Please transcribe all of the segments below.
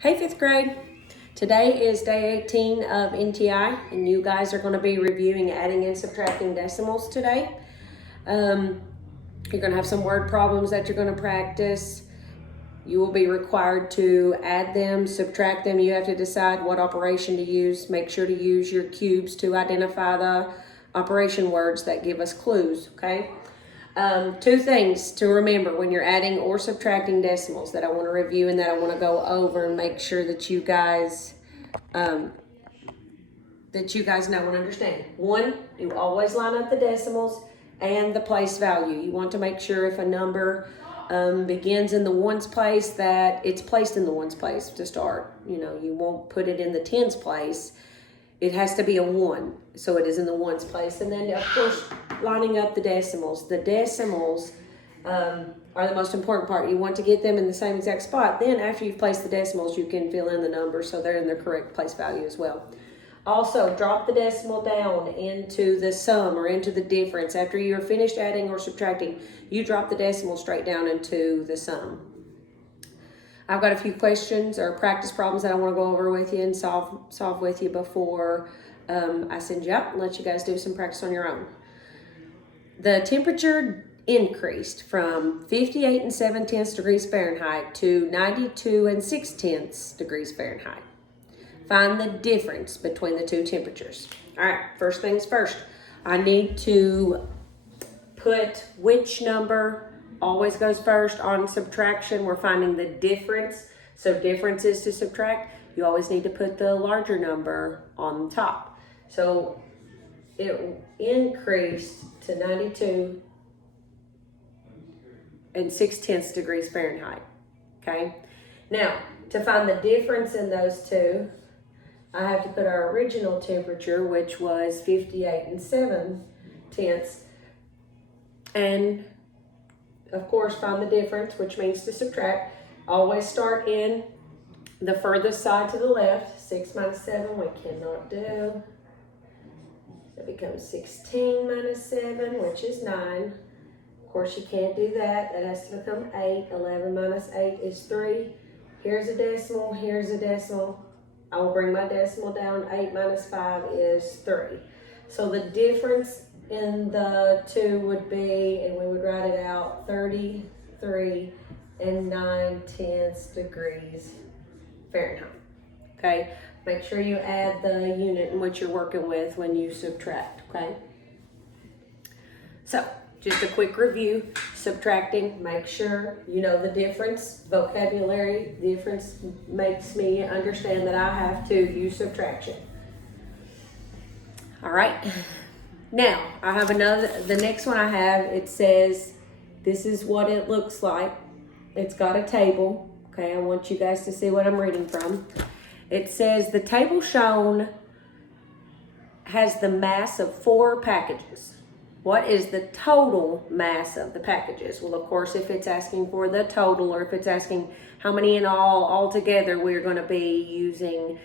Hey, fifth grade. Today is day 18 of NTI, and you guys are going to be reviewing adding and subtracting decimals today. You're going to have some word problems that you're going to practice. You will be required to add them, subtract them. You have to decide what operation to use. Make sure to use your cubes to identify the operation words that give us clues, okay? Two things to remember when you're adding or subtracting decimals that I want to review and that I want to go over and make sure that you guys know and understand. One, you always line up the decimals and the place value. You want to make sure if a number begins in the ones place that it's placed in the ones place to start. You won't put it in the tens place. It has to be a 1, so it is in the ones place. And then, of course, lining up the decimals. The decimals are the most important part. You want to get them in the same exact spot. Then, after you've placed the decimals, you can fill in the numbers so they're in their correct place value as well. Also, drop the decimal down into the sum or into the difference. After you're finished adding or subtracting, you drop the decimal straight down into the sum. I've got a few questions or practice problems that I want to go over with you and solve with you before I send you out and let you guys do some practice on your own. The temperature increased from 58 7/10 degrees Fahrenheit to 92 6/10 degrees Fahrenheit. Find the difference between the two temperatures. All right, first things first. I need to put which number always goes first on subtraction. We're finding the difference. So difference is to subtract. You always need to put the larger number on the top. So it increased to 92 6/10 degrees Fahrenheit. Okay. Now, to find the difference in those two, I have to put our original temperature, which was 58 7/10, and of course, find the difference, which means to subtract. Always start in the furthest side to the left. 6 minus 7, we cannot do. It becomes 16 minus 7, which is 9. Of course, you can't do that. That has to become 8. 11 minus 8 is 3. Here's a decimal, here's a decimal. I will bring my decimal down. 8 minus 5 is 3. So the difference in the two would be, and we would write it out, 33 9/10 degrees Fahrenheit. Okay, make sure you add the unit in which you're working with when you subtract. Okay, so just a quick review. Subtracting, make sure you know the difference. Vocabulary difference makes me understand that I have to use subtraction. All right. Now, I have the next one I have, it says, this is what it looks like. It's got a table. Okay, I want you guys to see what I'm reading from. It says, the table shown has the mass of 4 packages. What is the total mass of the packages? Well, of course, if it's asking for the total, or if it's asking how many in all together, we're going to be using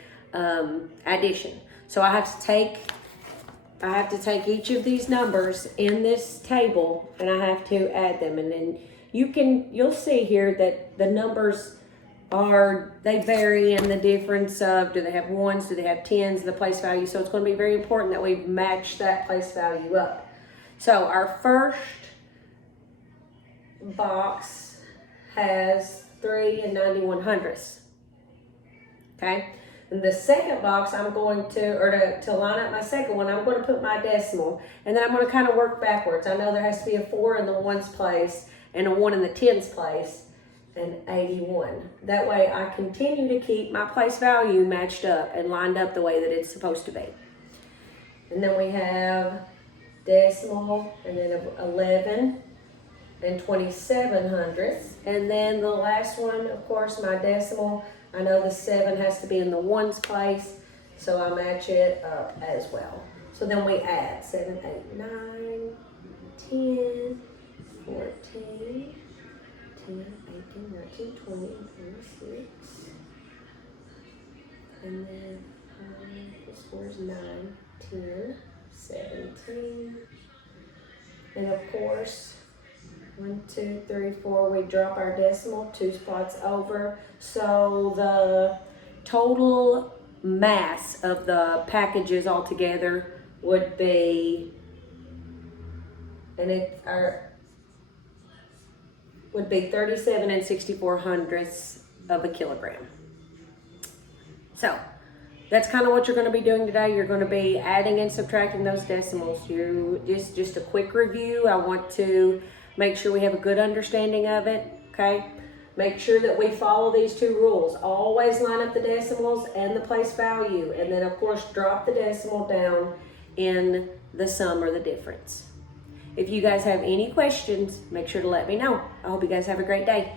addition. So I have to take each of these numbers in this table and I have to add them. And then you'll see here that the numbers they vary in the difference of, do they have ones, do they have tens, the place value. So it's going to be very important that we match that place value up. So our first box has 3 91/100. Okay. In the second box, I'm going to line up my second one, I'm going to put my decimal, and then I'm going to kind of work backwards. I know there has to be a 4 in the ones place and a 1 in the tens place, and 81. That way I continue to keep my place value matched up and lined up the way that it's supposed to be. And then we have decimal, and then 11 27/100. And then the last one, of course, my decimal. I know the 7 has to be in the ones place, so I match it up as well. So then we add 7, 8, 9, 10, 14, 10, 18, 19, 20, 26. And then this was 9, 10, 17. And of course, 1, 2, 3, 4. We drop our decimal 2 spots over. So the total mass of the packages altogether would be, and it would be 37 and 64 hundredths of a kilogram. So that's kind of what you're going to be doing today. You're going to be adding and subtracting those decimals. You just a quick review. I want to make sure we have a good understanding of it. Okay. Make sure that we follow these 2 rules. Always line up the decimals and the place value, and then of course drop the decimal down in the sum or the difference. If you guys have any questions, make sure to let me know. I hope you guys have a great day.